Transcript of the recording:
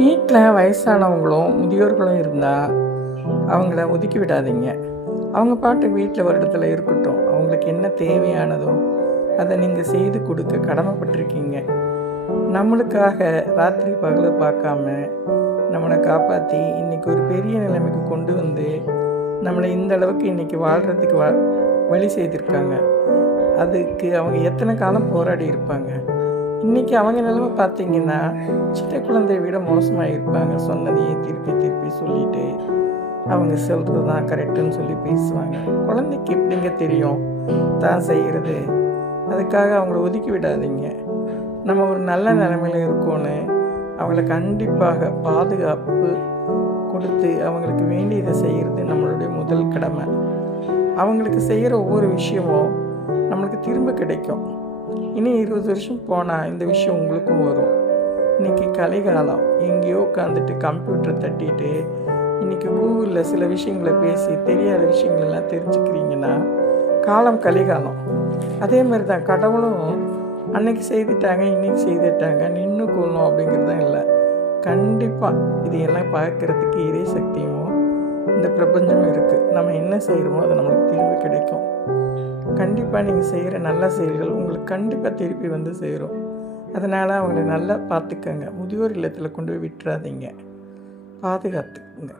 வீட்டில் வயசானவங்களும் முதியோர்களும் இருந்தால் அவங்கள ஒதுக்கி விடாதீங்க. அவங்க பாட்டுக்கு வீட்டில் ஒரு இடத்துல இருக்கட்டும். அவங்களுக்கு என்ன தேவையானதோ அதை நீங்கள் செய்து கொடுக்க கடமைப்பட்டிருக்கீங்க. நம்மளுக்காக ராத்திரி பகல் பார்க்காம நம்மளை காப்பாற்றி இன்றைக்கி ஒரு பெரிய நிலைமைக்கு கொண்டு வந்து நம்மளை இந்த அளவுக்கு இன்றைக்கி வாழ்கிறதுக்கு வழி செய்திருக்காங்க. அதுக்கு அவங்க எத்தனை காலம் போராடி இருப்பாங்க. இன்றைக்கி அவங்க நிலைமை பார்த்திங்கன்னா சின்ன குழந்தைய விட மோசமாக இருப்பாங்க. சொன்னதையே திருப்பி திருப்பி சொல்லிவிட்டு அவங்க சொல்கிறது தான் கரெக்டுன்னு சொல்லி பேசுவாங்க. குழந்தைக்கு எப்படிங்க தெரியும் தான் செய்கிறது? அதுக்காக அவங்கள ஒதுக்கி விடாதீங்க. நம்ம ஒரு நல்ல நிலைமையில் இருக்கோன்னு அவங்கள கண்டிப்பாக பாதுகாப்பு கொடுத்து அவங்களுக்கு வேண்டியதை செய்கிறது நம்மளுடைய முதல் கடமை. அவங்களுக்கு செய்கிற ஒவ்வொரு விஷயமும் நம்மளுக்கு திரும்ப கிடைக்கும். இனி 20 வருஷம் போனால் இந்த விஷயம் உங்களுக்கும் வரும். இன்றைக்கி கலிகாலம். எங்கேயோ உட்காந்துட்டு கம்ப்யூட்டரை தட்டிட்டு இன்றைக்கி கூகுளில் சில விஷயங்களை பேசி தெரியாத விஷயங்களெல்லாம் தெரிஞ்சுக்கிறீங்கன்னா காலம் கலிகாலம். அதே மாதிரி தான் கடவுளும் அன்னைக்கு செய்துட்டாங்க இன்றைக்கி செய்துட்டாங்க நின்று கொள்ளணும் அப்படிங்கிறது தான் இல்லை. கண்டிப்பாக இதையெல்லாம் பார்க்குறதுக்கு இறை சக்தியும் இந்த பிரபஞ்சமும் இருக்குது. நம்ம என்ன செய்கிறோமோ அது நம்மளுக்கு திரும்பி கிடைக்கும். கண்டிப்பாக நீங்கள் செய்கிற நல்ல செயல்கள் உங்களுக்கு கண்டிப்பாக திருப்பி வந்து சேரும். அதனால் அவங்கள நல்லா பார்த்துக்கங்க. முதியோர் இல்லத்தில் கொண்டு போய் விட்டுறாதீங்க, பாதுகாத்துக்குங்க.